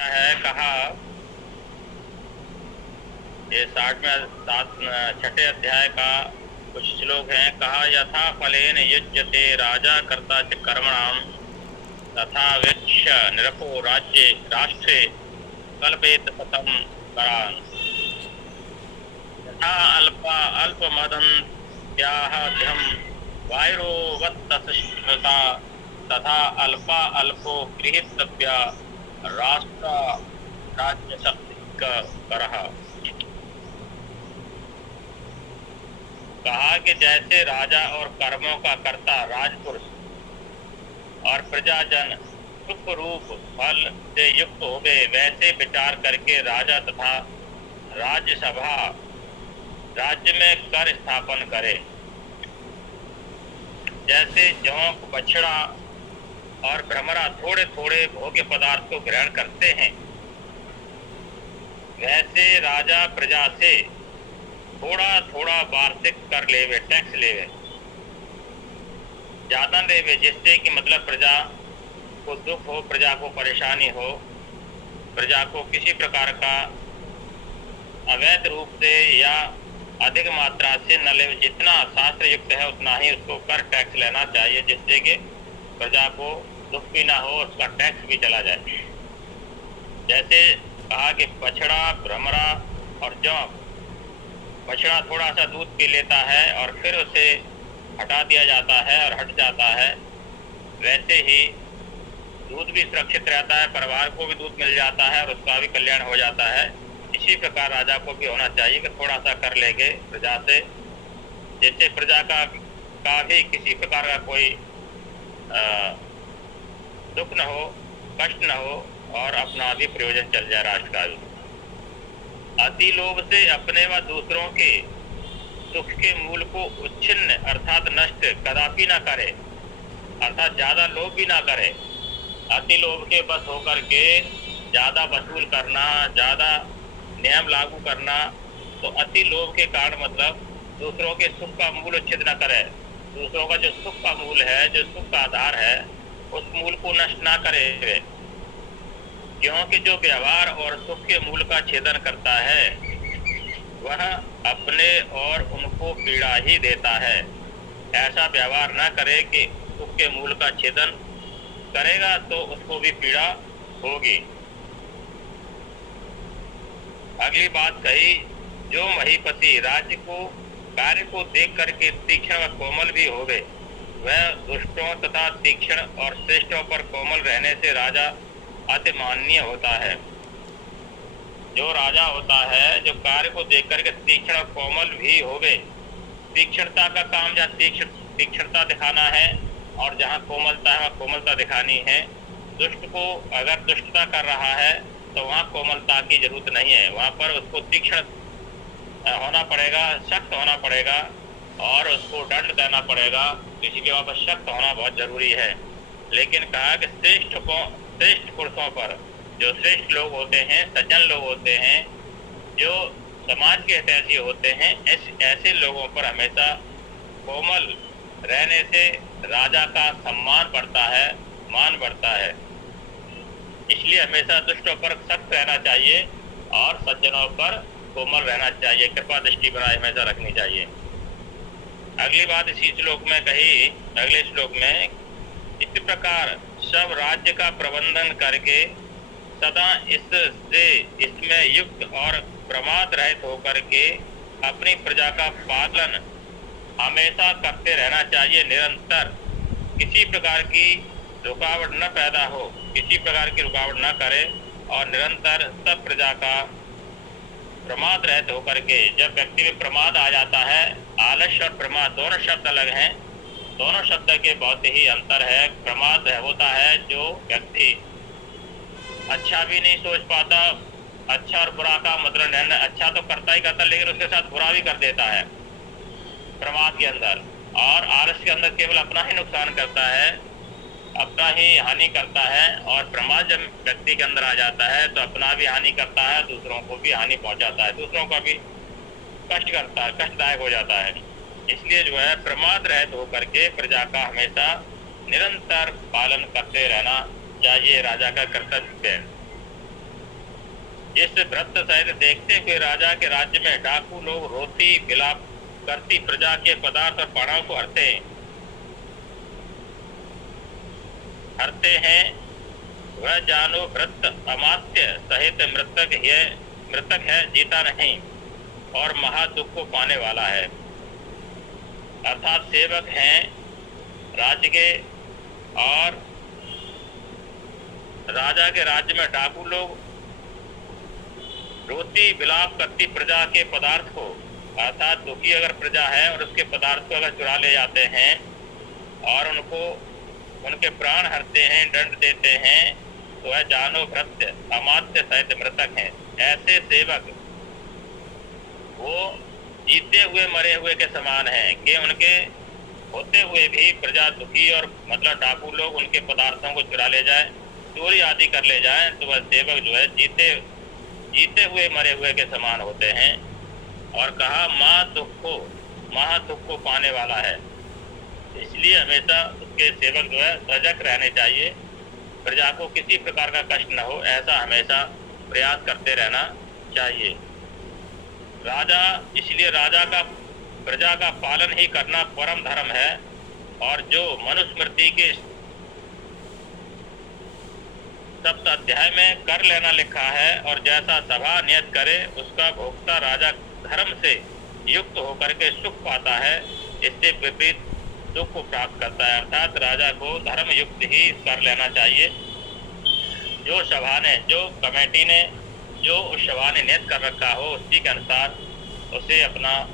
है कहा, ये छठे अध्याय का कुछ श्लोक हैं। कहा, यथा फलेन युज्यते राजा कर्ता च कर्मणाम तथा वीक्ष निरपो राज्ये राष्ट्रे कल्पेत शतं करान्। यथा अल्पमदन्त्याहध्यं वायुरोवत्तस्मृता तथा अल्पो गृहीतव्या राष्ट्र राज्यशक्तिकरः। कहा कि जैसे राजा और कर्मों का कर्ता राजपुरुष और प्रजाजन सुख रूप फल से युक्त हो गए, वैसे विचार करके राजा तथा राज्यसभा राज्य में कर स्थापन करे। जैसे जोंक बछड़ा और भ्रमरा थोड़े थोड़े भोग्य पदार्थ को ग्रहण करते हैं, वैसे राजा प्रजा से थोड़ा थोड़ा वार्षिक कर लेवे, टैक्स लेवे, ज्यादा लेवे, जिससे कि मतलब प्रजा को दुख हो, प्रजा को परेशानी हो, प्रजा को किसी प्रकार का अवैध रूप से या अधिक मात्रा से न ले। जितना शास्त्र युक्त है उतना ही उसको कर टैक्स लेना चाहिए, जिससे कि प्रजा को दुख भी ना हो, उसका टैक्स भी चला जाए। जैसे कहा कि बछड़ा, भ्रमरा और जौं, बछड़ा थोड़ा सा दूध पी लेता है और फिर उसे हटा दिया जाता है और हट जाता है, वैसे ही दूध भी सुरक्षित रहता है, परिवार को भी दूध मिल जाता है और उसका भी कल्याण हो जाता है। इसी प्रकार राजा को भी होना चाहिए कि थोड़ा सा कर लेंगे प्रजा से, जिससे प्रजा का भी किसी प्रकार का कोई दुख न हो, कष्ट न हो और अपना भी प्रयोजन चल जाए, राष्ट्र का भी। अति लोभ से अपने व दूसरों के सुख के मूल को उच्छिन्न अर्थात नष्ट कदापि ना करे, अर्थात ज्यादा लोभ भी ना करे। अति लोभ के बस होकर के ज्यादा वसूल करना, ज्यादा नियम लागू करना, तो अति लोभ के कारण मतलब दूसरों के सुख का मूल उच्छेद न करे। दूसरों का जो सुख का मूल है, जो सुख का आधार है, उस मूल को नष्ट ना करे, क्योंकि जो व्यवहार और सुख के मूल का छेदन करता है वह अपने और उनको पीड़ा ही देता है। ऐसा व्यवहार न करे कि सुख के मूल का छेदन करेगा तो उसको भी पीड़ा होगी। अगली बात कही, जो महीपति राज्य को कार्य को देख करके तीक्ष्ण व कोमल भी होवे, वह दुष्टों तथा तीक्ष्ण और श्रेष्ठों पर कोमल रहने से राजा अति माननीय होता है। जो राजा होता है, जो कार्य को देख करके तीक्ष्ण और कोमल भी होवे, तीक्ष्णता का काम जहाँ तीक्ष्णता दिखाना है और जहाँ कोमलता है वहाँ कोमलता दिखानी है। दुष्ट को अगर दुष्टता कर रहा है तो वहाँ कोमलता की जरूरत नहीं है, वहाँ पर उसको तीक्ष्ण होना पड़ेगा, सख्त होना पड़ेगा और उसको दंड देना पड़ेगा। किसी के वहाँ पर सख्त होना बहुत जरूरी है। लेकिन कहा कि श्रेष्ठ पुरुषों पर, जो श्रेष्ठ लोग होते हैं, सज्जन लोग होते हैं, जो समाज के हितैषी होते हैं, ऐसे लोगों पर हमेशा कोमल रहने से राजा का सम्मान बढ़ता है, मान बढ़ता है। इसलिए हमेशा दुष्टों पर सख्त रहना चाहिए और सज्जनों पर कोमल रहना चाहिए, कृपा दृष्टि बनाए हमेशा रखनी चाहिए। अगली बात इसी श्लोक में कही, अगले श्लोक में, इस प्रकार सब राज्य का प्रबंधन करके सदा इसमें युक्त और प्रमाद रहित होकर के अपनी प्रजा का पालन हमेशा करते रहना चाहिए। निरंतर किसी प्रकार की रुकावट न पैदा हो, किसी प्रकार की रुकावट न करे और निरंतर सब प्रजा का प्रमाद रहित होकर के। जब व्यक्ति में प्रमाद आ जाता है, आलस्य और प्रमाद दोनों शब्द अलग हैं, दोनों शब्द के बहुत ही अंतर है। प्रमाद होता है जो व्यक्ति अच्छा भी नहीं सोच पाता, अच्छा और बुरा का मतलब नहीं, अच्छा तो करता ही करता लेकिन उसके साथ बुरा भी कर देता है प्रमाद के अंदर। और आलस्य के अंदर केवल अपना ही नुकसान करता है, अपना ही हानि करता है। और प्रमाद जब व्यक्ति के अंदर आ जाता है तो अपना भी हानि करता है, दूसरों को भी हानि पहुंचाता है, दूसरों का भी कष्ट करता है, कष्टदायक हो जाता है। इसलिए जो है प्रमाद रहित होकर के प्रजा का हमेशा निरंतर पालन करते रहना चाहिए, राजा का कर्तव्य है। इस वृत्त सहित देखते हुए राजा के राज्य में डाकू लोग रोती विलाप करती प्रजा के पदार्थ और प्राणों को हरते हैं। वह जानो वृत्त अमात्य सहित मृतक है, जीता नहीं और महा दुख को पाने वाला है। अर्थात सेवक हैं राज्य के, और राजा के राज्य में डाकू लोग रोती विलाप करती प्रजा के पदार्थ को, अर्थात दुखी अगर प्रजा है और उसके पदार्थ को अगर चुरा ले जाते हैं और उनके प्राण हरते हैं, दंड देते हैं, तो वह जानो भ्रत्य अमात्य सहित मृतक हैं। ऐसे सेवक वो जीते हुए मरे हुए के समान हैं कि उनके होते हुए भी प्रजा दुखी और मतलब डाकू लोग उनके पदार्थों को चुरा ले जाए, चोरी आदि कर ले जाए, तो वह सेवक जो है जीते हुए मरे हुए के समान होते हैं। और कहा महा दुख को पाने वाला है। इसलिए हमेशा उसके सेवक जो है सजग रहने चाहिए, प्रजा को किसी प्रकार का कष्ट न हो, ऐसा हमेशा प्रयास करते रहना चाहिए। इसलिए राजा का प्रजा का पालन ही करना परम धर्म है। और जो मनुस्मृति के 7 अध्याय में कर लेना लिखा है और जैसा सभा नियत करे, उसका भोक्ता राजा धर्म से युक्त होकर के सुख पाता है, इससे विपरीत दुख को प्राप्त करता है। अर्थात राजा को धर्म युक्त ही कर लेना चाहिए। जो सभा ने, जो कमेटी ने, जो उस सभा ने नियत कर रखा हो, उसी के अनुसार उसे अपना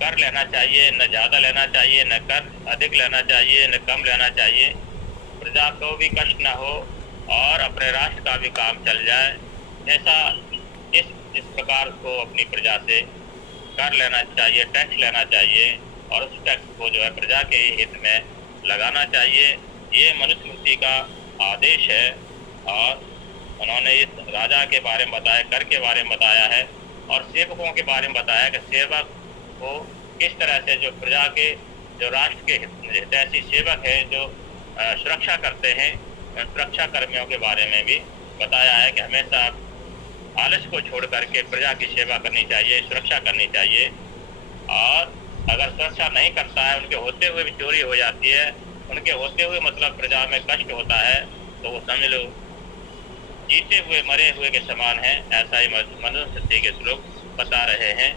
कर लेना चाहिए। न ज़्यादा लेना चाहिए, न कर अधिक लेना चाहिए, न कम लेना चाहिए। प्रजा को भी कष्ट न हो और अपने राष्ट्र का भी काम चल जाए, ऐसा इस प्रकार को अपनी प्रजा से कर लेना चाहिए, टैक्स लेना चाहिए और उस टैक्स को जो है प्रजा के हित में लगाना चाहिए। ये मनुस्मृति का आदेश है। और उन्होंने इस राजा के बारे में बताया, कर के बारे में बताया है और सेवकों के बारे में बताया कि सेवक को किस तरह से, जो प्रजा के, जो राष्ट्र के हितैषी सेवक हैं, जो सुरक्षा करते हैं, सुरक्षा कर्मियों के बारे में भी बताया है कि हमेशा आलस्य को छोड़ करके प्रजा की सेवा करनी चाहिए, सुरक्षा करनी चाहिए। और अगर सुरक्षा नहीं करता है, उनके होते हुए भी चोरी हो जाती है, उनके होते हुए मतलब प्रजा में कष्ट होता है, तो वो समझ लो जीते हुए मरे हुए के समान है। ऐसा ही मनुस्मृति के श्लोक बता रहे हैं।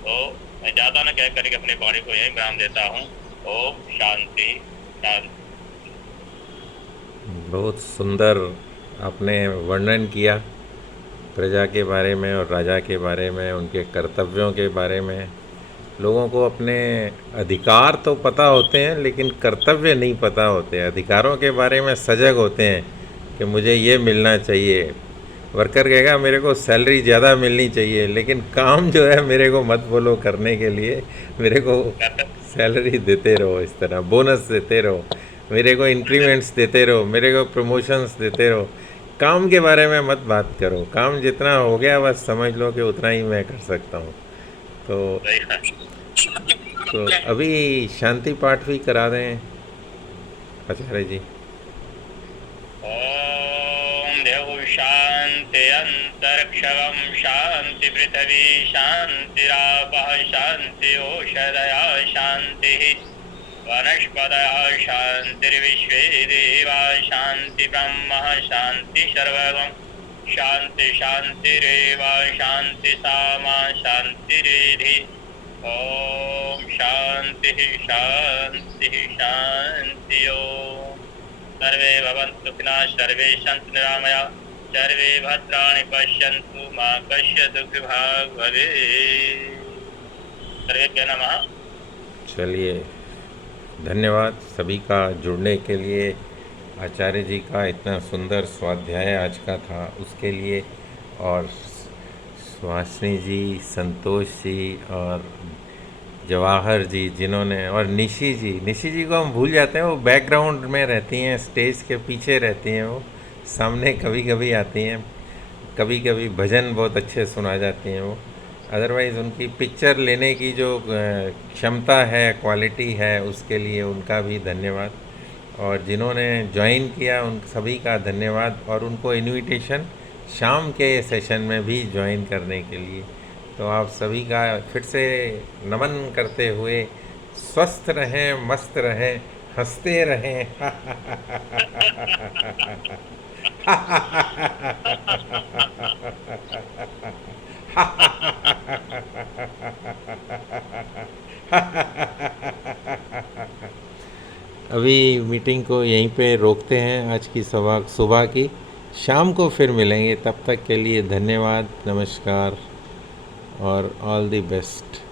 तो मैं ज़्यादा न कह करके अपनी वाणी को यही विराम देता हूँ। ओम शांति शांति। बहुत सुंदर आपने वर्णन किया प्रजा के बारे में और राजा के बारे में, उनके कर्तव्यों के बारे में। लोगों को अपने अधिकार तो पता होते हैं लेकिन कर्तव्य नहीं पता होते। अधिकारों के बारे में सजग होते हैं कि मुझे ये मिलना चाहिए। वर्कर कहेगा मेरे को सैलरी ज़्यादा मिलनी चाहिए, लेकिन काम जो है मेरे को मत बोलो करने के लिए, मेरे को सैलरी देते रहो, इस तरह बोनस देते रहो, मेरे को इंक्रीमेंट्स देते रहो, मेरे को प्रमोशंस देते रहो। काम के बारे में मत बात करो। काम जितना हो गया बस समझ लो कि उतना ही मैं कर सकता हूँ। तो अभी शांति पाठ भी करा दें आचार्य जी। ओम देव शांति अंतरिक्षम शांति पृथ्वी शांतिरापः शांति ओषधया शांति वनस्पतयः शांतिर्विश्वे देवा शांति ब्रह्म शांति सर्वगं शांति शांतिरेव शांति सामा शांतिरेधि। ओम शांति शांति शांति। ओम सर्वे भवन्तु सुखिनः सर्वे सन्तु निरामयाः सर्वे भद्राणि पश्यन्तु मा कश्चित् दुःखभाग् भवेत्। सर्वेभ्यो नमः। चलिए, धन्यवाद सभी का जुड़ने के लिए। आचार्य जी का इतना सुंदर स्वाध्याय आज का था उसके लिए, और सुहासिनी जी, संतोष जी और जवाहर जी जिन्होंने, और निशी जी को हम भूल जाते हैं, वो बैकग्राउंड में रहती हैं, स्टेज के पीछे रहती हैं, वो सामने कभी कभी आती हैं, कभी कभी भजन बहुत अच्छे सुना जाती हैं वो। अदरवाइज़ उनकी पिक्चर लेने की जो क्षमता है, क्वालिटी है, उसके लिए उनका भी धन्यवाद। और जिन्होंने ज्वाइन किया उन सभी का धन्यवाद। और उनको इनविटेशन शाम के सेशन में भी ज्वाइन करने के लिए। तो आप सभी का फिर से नमन करते हुए स्वस्थ रहें, मस्त रहें, हंसते रहें। अभी मीटिंग को यहीं पे रोकते हैं, आज की सुबह की। शाम को फिर मिलेंगे, तब तक के लिए धन्यवाद, नमस्कार और ऑल द बेस्ट।